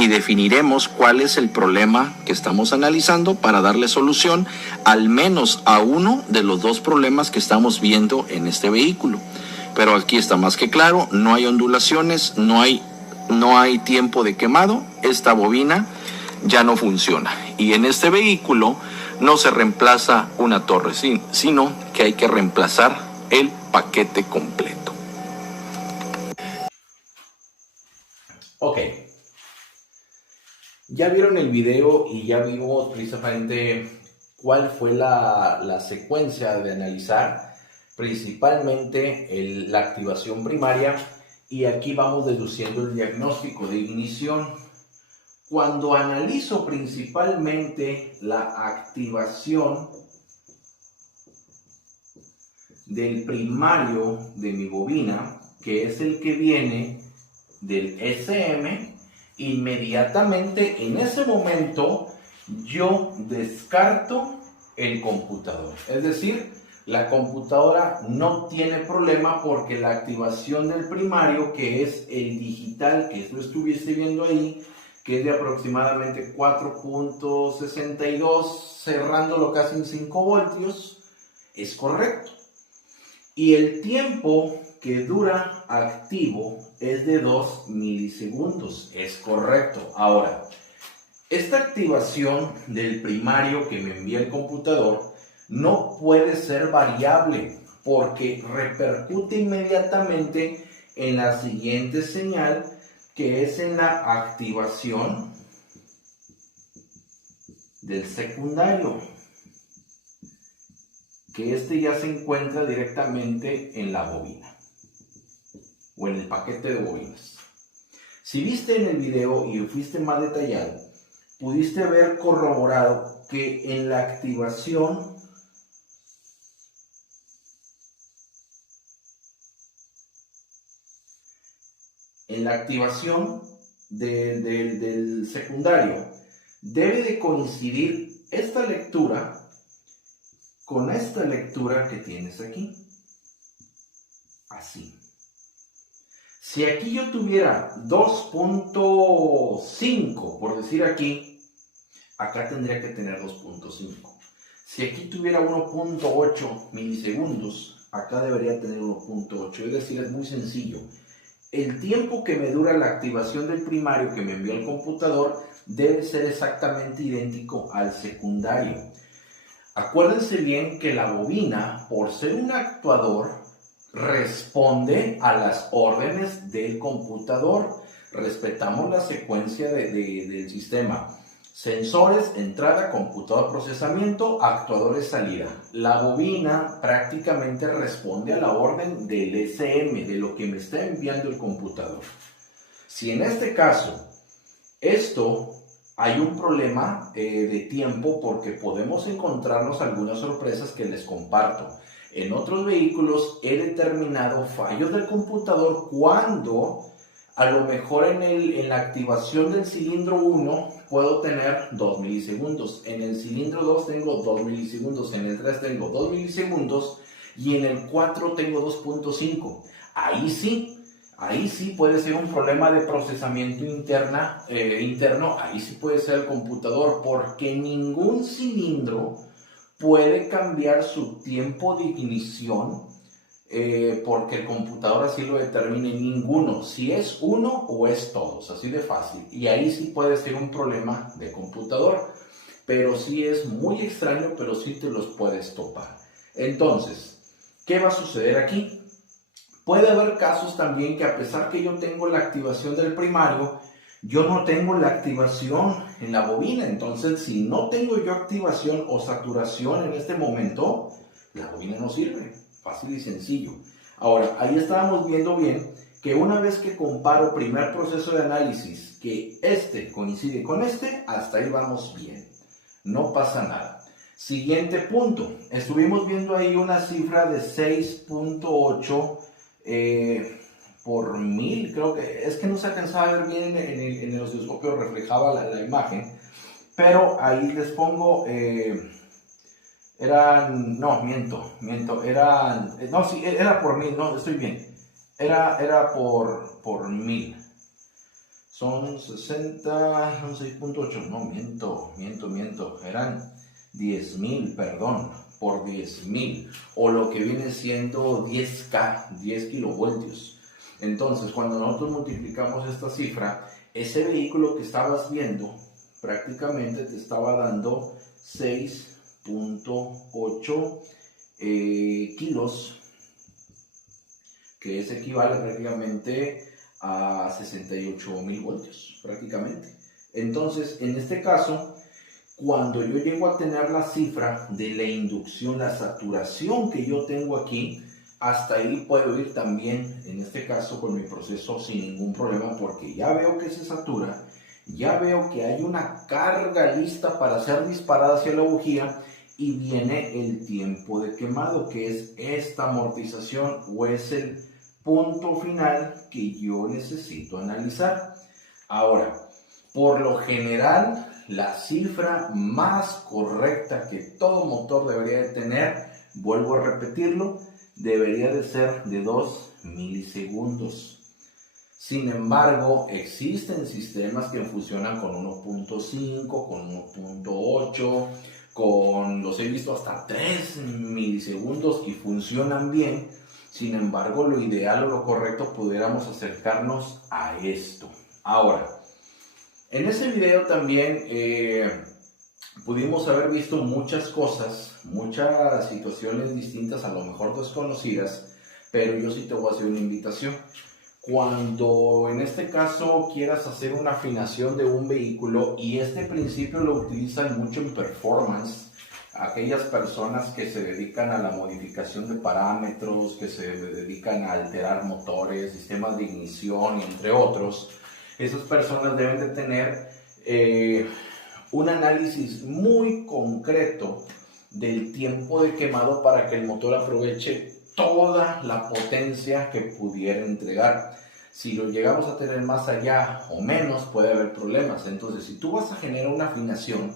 y definiremos cuál es el problema que estamos analizando para darle solución al menos a uno de los dos problemas que estamos viendo en este vehículo. Pero aquí está más que claro, no hay ondulaciones, no hay tiempo de quemado, esta bobina ya no funciona. Y en este vehículo no se reemplaza una torre, sino que hay que reemplazar el paquete completo. Ok. Ya vieron el video y ya vimos precisamente cuál fue la secuencia de analizar, principalmente la activación primaria, y aquí vamos deduciendo el diagnóstico de ignición. Cuando analizo principalmente la activación del primario de mi bobina, que es el que viene del SM, inmediatamente en ese momento yo descarto el computador. Es decir, la computadora no tiene problema porque la activación del primario, que es el digital, que lo estuviese viendo ahí, que es de aproximadamente 4.62, cerrándolo casi en 5 voltios, es correcto. Y el tiempo que dura activo es de 2 milisegundos, es correcto. Ahora, esta activación del primario que me envía el computador no puede ser variable porque repercute inmediatamente en la siguiente señal, que es en la activación del secundario, que ya se encuentra directamente en la bobina o en el paquete de bobinas. Si viste en el video y fuiste más detallado, pudiste haber corroborado que en la activación del secundario debe de coincidir esta lectura con esta lectura que tienes aquí. Así. Si aquí yo tuviera 2.5, por decir aquí, acá tendría que tener 2.5. Si aquí tuviera 1.8 milisegundos, acá debería tener 1.8. Es decir, es muy sencillo. El tiempo que me dura la activación del primario que me envió el computador debe ser exactamente idéntico al secundario. Acuérdense bien que la bobina, por ser un actuador, responde a las órdenes del computador. Respetamos la secuencia del sistema. Sensores, entrada, computador, procesamiento, actuadores, salida. La bobina prácticamente responde a la orden del SM, de lo que me está enviando el computador. Si en este caso hay un problema de tiempo, porque podemos encontrarnos algunas sorpresas que les comparto. En otros vehículos he determinado fallos del computador cuando a lo mejor en la activación del cilindro 1 puedo tener 2 milisegundos, en el cilindro 2 tengo 2 milisegundos, en el 3 tengo 2 milisegundos y en el 4 tengo 2.5. Ahí sí puede ser un problema de procesamiento interno, ahí sí puede ser el computador, porque ningún cilindro puede cambiar su tiempo de ignición porque el computador así lo determine, ninguno. Si es uno o es todos, así de fácil. Y ahí sí puede ser un problema de computador, pero sí es muy extraño, pero sí te los puedes topar. Entonces, ¿qué va a suceder aquí? Puede haber casos también que a pesar que yo tengo la activación del primario, yo no tengo la activación en la bobina. Entonces, si no tengo yo activación o saturación en este momento, la bobina no sirve. Fácil y sencillo. Ahora, ahí estábamos viendo bien que una vez que comparo primer proceso de análisis, que coincide con hasta ahí vamos bien. No pasa nada. Siguiente punto. Estuvimos viendo ahí una cifra de 6.8 por 1000, creo que es que no se alcanzaba a ver bien en el osciloscopio, reflejaba la imagen, pero ahí les pongo, era por 1000, no, estoy bien, era por 1000, son 60, son 6.8, no, miento, eran 10,000, perdón, por 10,000, o lo que viene siendo 10K, 10 kilovoltios. Entonces, cuando nosotros multiplicamos esta cifra, ese vehículo que estabas viendo prácticamente te estaba dando 6.8 kilos, que es equivale prácticamente a 68,000 voltios, prácticamente. Entonces, en este caso, cuando yo llego a tener la cifra de la inducción, la saturación que yo tengo aquí, hasta ahí puedo ir también, en este caso, con mi proceso sin ningún problema, porque ya veo que se satura, ya veo que hay una carga lista para ser disparada hacia la bujía, y viene el tiempo de quemado, que es esta amortización o es el punto final que yo necesito analizar. Ahora, por lo general, la cifra más correcta que todo motor debería de tener, vuelvo a repetirlo, debería de ser de 2 milisegundos. Sin embargo, existen sistemas que funcionan con 1.5, con 1.8, los he visto hasta 3 milisegundos y funcionan bien. Sin embargo, lo ideal o lo correcto pudiéramos acercarnos a esto. Ahora, en ese video también pudimos haber visto muchas cosas, muchas situaciones distintas, a lo mejor desconocidas, pero yo sí te voy a hacer una invitación. Cuando en este caso quieras hacer una afinación de un vehículo, y este principio lo utilizan mucho en performance, aquellas personas que se dedican a la modificación de parámetros, que se dedican a alterar motores, sistemas de ignición, entre otros, esas personas deben de tener un análisis muy concreto del tiempo de quemado para que el motor aproveche toda la potencia que pudiera entregar. Si lo llegamos a tener más allá o menos, puede haber problemas. Entonces, si tú vas a generar una afinación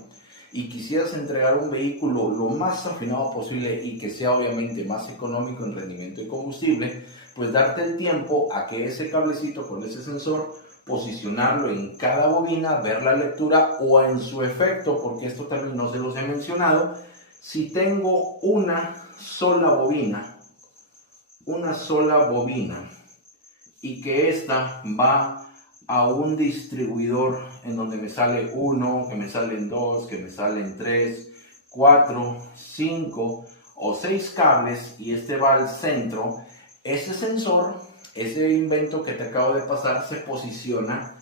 y quisieras entregar un vehículo lo más afinado posible y que sea obviamente más económico en rendimiento de combustible, pues darte el tiempo a que ese cablecito con ese sensor, posicionarlo en cada bobina, ver la lectura o en su efecto, porque esto también no se los he mencionado, si tengo una sola bobina y que esta va a un distribuidor en donde me sale 1, que me salen 2, que me salen 3, 4, 5 o 6 cables, y este va al centro, ese sensor, ese invento que te acabo de pasar, se posiciona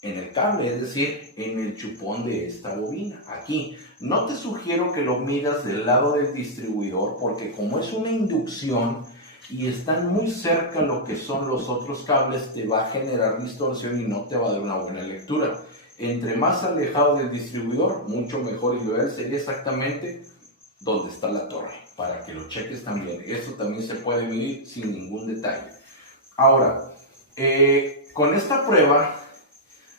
en el cable, es decir, en el chupón de esta bobina. Aquí no te sugiero que lo midas del lado del distribuidor, porque como es una inducción y están muy cerca lo que son los otros cables, te va a generar distorsión y no te va a dar una buena lectura. Entre más alejado del distribuidor, mucho mejor, y lo ideal sería exactamente donde está la torre, para que lo cheques también. Eso también se puede medir sin ningún detalle. Ahora, con esta prueba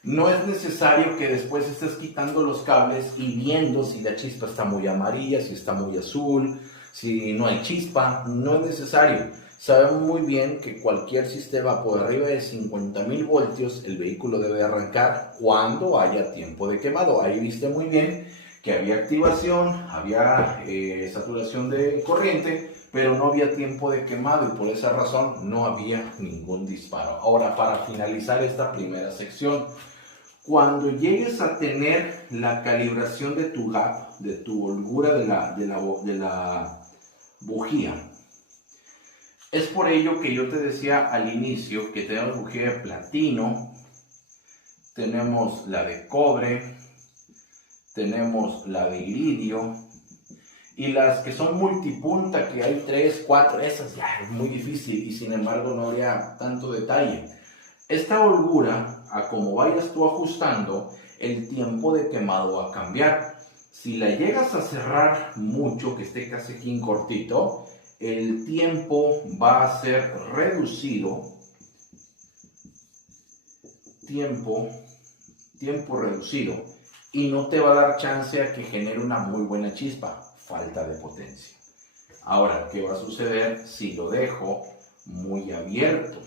no es necesario que después estés quitando los cables y viendo si la chispa está muy amarilla, si está muy azul, si no hay chispa. No es necesario. Sabemos muy bien que cualquier sistema por arriba de 50,000 voltios, el vehículo debe arrancar cuando haya tiempo de quemado. Ahí viste muy bien que había activación, había saturación de corriente, pero no había tiempo de quemado, y por esa razón no había ningún disparo. Ahora, para finalizar esta primera sección, cuando llegues a tener la calibración de tu gap, de tu holgura de la bujía, es por ello que yo te decía al inicio que tenemos bujía de platino, tenemos la de cobre, tenemos la de iridio, y las que son multipunta, que hay 3, 4, esas ya es muy difícil, y sin embargo no habría tanto detalle. Esta holgura, a como vayas tú ajustando, el tiempo de quemado va a cambiar. Si la llegas a cerrar mucho, que esté casi aquí en cortito, el tiempo va a ser reducido. Tiempo reducido. Y no te va a dar chance a que genere una muy buena chispa. Falta de potencia. Ahora, ¿qué va a suceder si lo dejo muy abierto?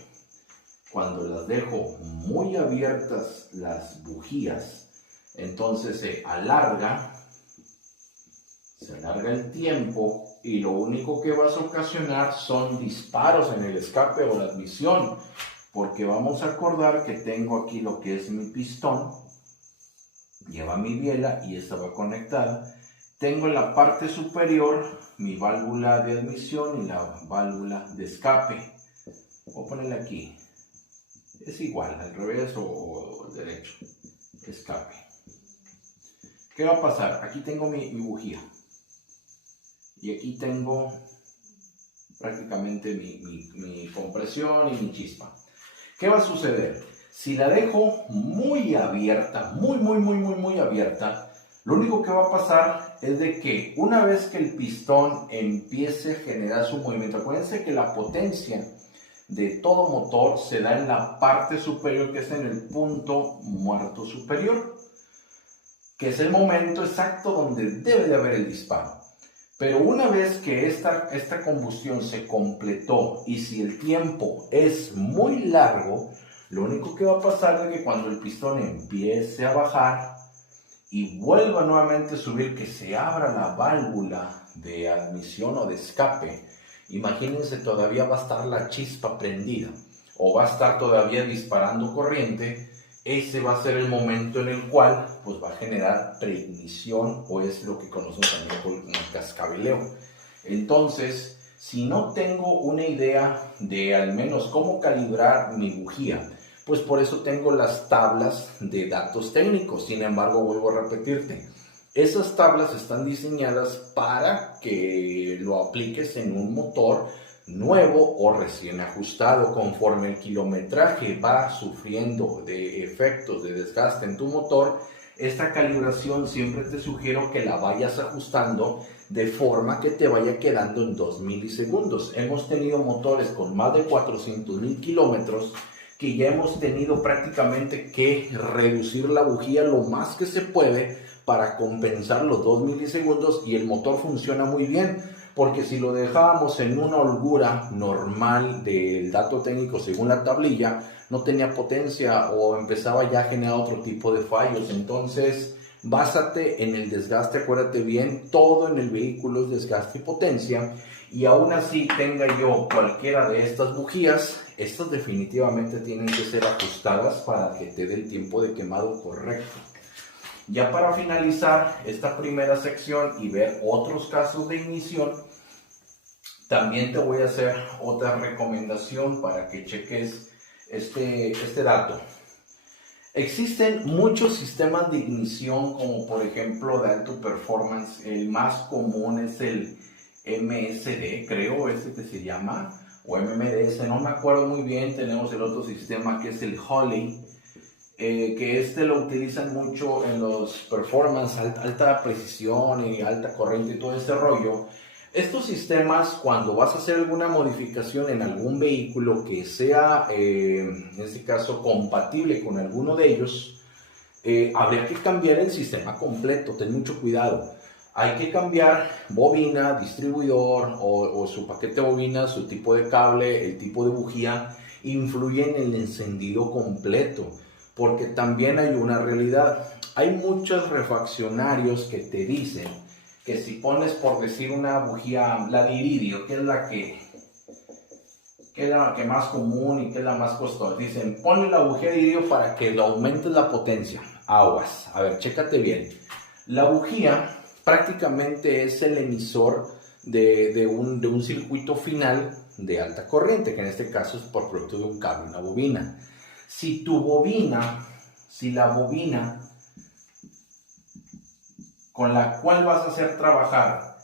cuando las dejo muy abiertas las bujías, entonces se alarga el tiempo y lo único que vas a ocasionar son disparos en el escape o la admisión, porque vamos a acordar que tengo aquí lo que es mi pistón, lleva mi biela y esta va conectada. Tengo en la parte superior mi válvula de admisión y la válvula de escape. Voy a ponerle aquí. Es igual, al revés o derecho. Escape. ¿Qué va a pasar? Aquí tengo mi bujía. Y aquí tengo prácticamente mi compresión y mi chispa. ¿Qué va a suceder? Si la dejo muy abierta, muy abierta, lo único que va a pasar es de que una vez que el pistón empiece a generar su movimiento, acuérdense que la potencia de todo motor se da en la parte superior, que es en el punto muerto superior, que es el momento exacto donde debe de haber el disparo. Pero una vez que esta combustión se completó y si el tiempo es muy largo, lo único que va a pasar es que cuando el pistón empiece a bajar y vuelva nuevamente a subir, que se abra la válvula de admisión o de escape, imagínense, todavía va a estar la chispa prendida o va a estar todavía disparando corriente. Ese va a ser el momento en el cual pues, va a generar preignición, o es lo que conocemos también como cascabeleo. Entonces, si no tengo una idea de al menos cómo calibrar mi bujía, pues por eso tengo las tablas de datos técnicos. Sin embargo, vuelvo a repetirte, esas tablas están diseñadas para que lo apliques en un motor nuevo o recién ajustado. Conforme el kilometraje va sufriendo de efectos de desgaste en tu motor, esta calibración siempre te sugiero que la vayas ajustando de forma que te vaya quedando en 2 milisegundos. Hemos tenido motores con más de 400,000 kilómetros que ya hemos tenido prácticamente que reducir la bujía lo más que se puede para compensar los 2 milisegundos y el motor funciona muy bien. Porque si lo dejábamos en una holgura normal del dato técnico según la tablilla, no tenía potencia o empezaba ya a generar otro tipo de fallos. Entonces, básate en el desgaste, acuérdate bien, todo en el vehículo es desgaste y potencia. Y aún así tenga yo cualquiera de estas bujías, estas definitivamente tienen que ser ajustadas para que te dé el tiempo de quemado correcto. Ya para finalizar esta primera sección y ver otros casos de ignición, también te voy a hacer otra recomendación para que cheques este dato. Existen muchos sistemas de ignición, como por ejemplo de alto performance. El más común es el MSD, creo, que se llama, o MMDS, no me acuerdo muy bien. Tenemos el otro sistema que es el Holley, que lo utilizan mucho en los performance, alta precisión y alta corriente y todo este rollo. Estos sistemas, cuando vas a hacer alguna modificación en algún vehículo que sea, en este caso, compatible con alguno de ellos, habría que cambiar el sistema completo. Ten mucho cuidado. Hay que cambiar bobina, distribuidor o su paquete de bobina, su tipo de cable, el tipo de bujía, influye en el encendido completo. Porque también hay una realidad. Hay muchos refaccionarios que te dicen que si pones, por decir, una bujía, la de iridio, que es la que más común y que es la más costosa, dicen, ponle la bujía de iridio para que le aumentes la potencia. Aguas. A ver, chécate bien. La bujía prácticamente es el emisor de un circuito final de alta corriente, que en este caso es por producto de un cable, una bobina. Si la bobina con la cual vas a hacer trabajar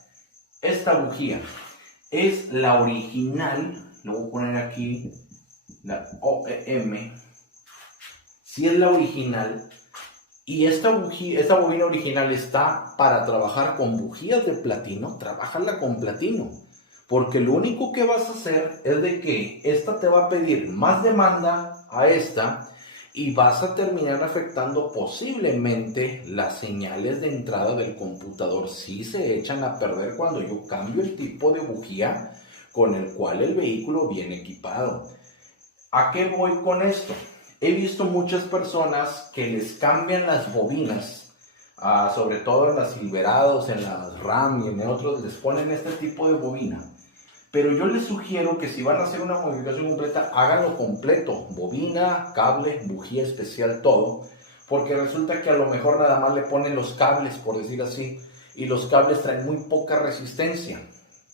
esta bujía es la original, lo voy a poner aquí, la OEM, si es la original, y esta bobina original está para trabajar con bujías de platino, trabájala con platino. Porque lo único que vas a hacer es de que esta te va a pedir más demanda a esta y vas a terminar afectando posiblemente las señales de entrada del computador. Sí se echan a perder cuando yo cambio el tipo de bujía con el cual el vehículo viene equipado. ¿A qué voy con esto? He visto muchas personas que les cambian las bobinas, sobre todo en las Silverados, en las RAM y en otros, les ponen este tipo de bobina. Pero yo les sugiero que si van a hacer una modificación completa, háganlo completo, bobina, cable, bujía especial, todo, porque resulta que a lo mejor nada más le ponen los cables, por decir así, y los cables traen muy poca resistencia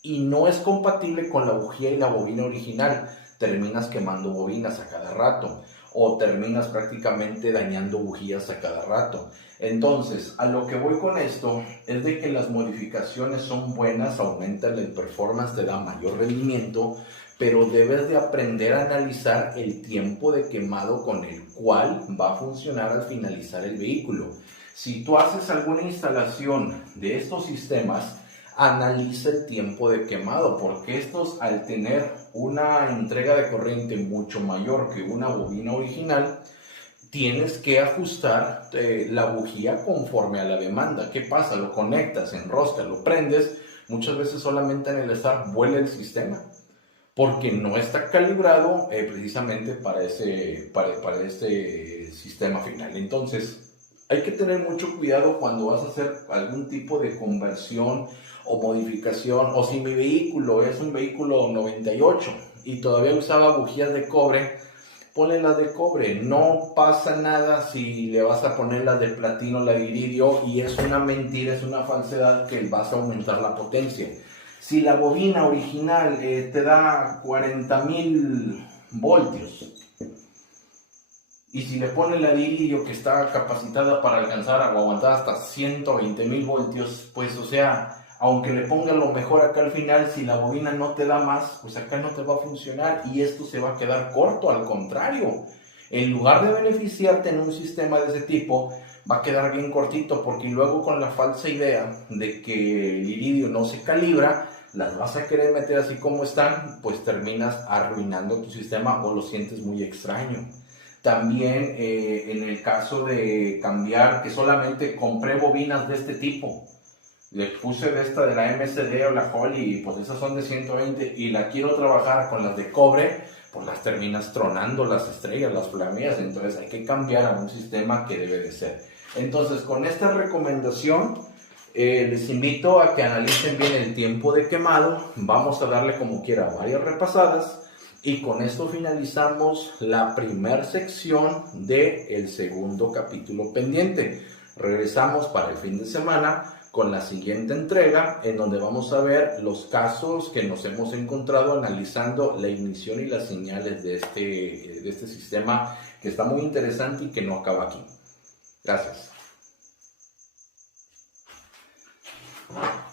y no es compatible con la bujía y la bobina original. Terminas quemando bobinas a cada rato o terminas prácticamente dañando bujías a cada rato. Entonces, a lo que voy con esto es de que las modificaciones son buenas, aumentan el performance, te da mayor rendimiento, pero debes de aprender a analizar el tiempo de quemado con el cual va a funcionar al finalizar el vehículo. Si tú haces alguna instalación de estos sistemas, analiza el tiempo de quemado, porque estos, al tener una entrega de corriente mucho mayor que una bobina original, tienes que ajustar la bujía conforme a la demanda. ¿Qué pasa? Lo conectas, enroscas, lo prendes, muchas veces solamente en el start vuela el sistema, porque no está calibrado precisamente para este sistema final. Entonces, hay que tener mucho cuidado cuando vas a hacer algún tipo de conversión o modificación, o si mi vehículo es un vehículo 98 y todavía usaba bujías de cobre, ponle las de cobre, no pasa nada si le vas a poner las de platino, la de iridio, y es una mentira, es una falsedad que vas a aumentar la potencia. Si la bobina original te da 40,000 voltios, y si le pones la de iridio que está capacitada para alcanzar o aguantar hasta 120,000 voltios, pues o sea, aunque le pongas lo mejor acá al final, si la bobina no te da más, pues acá no te va a funcionar y esto se va a quedar corto. Al contrario, en lugar de beneficiarte en un sistema de ese tipo, va a quedar bien cortito, porque luego con la falsa idea de que el iridio no se calibra, las vas a querer meter así como están, pues terminas arruinando tu sistema o lo sientes muy extraño. También en el caso de cambiar, que solamente compré bobinas de este tipo, le puse de esta de la MSD o la Holley, pues esas son de 120 y la quiero trabajar con las de cobre, pues las terminas tronando, las estrellas, las flameas. Entonces hay que cambiar a un sistema que debe de ser. Entonces, con esta recomendación les invito a que analicen bien el tiempo de quemado. Vamos a darle como quiera varias repasadas y con esto finalizamos la primera sección del segundo capítulo pendiente. Regresamos para el fin de semana con la siguiente entrega, en donde vamos a ver los casos que nos hemos encontrado analizando la ignición y las señales de este sistema, que está muy interesante y que no acaba aquí. Gracias.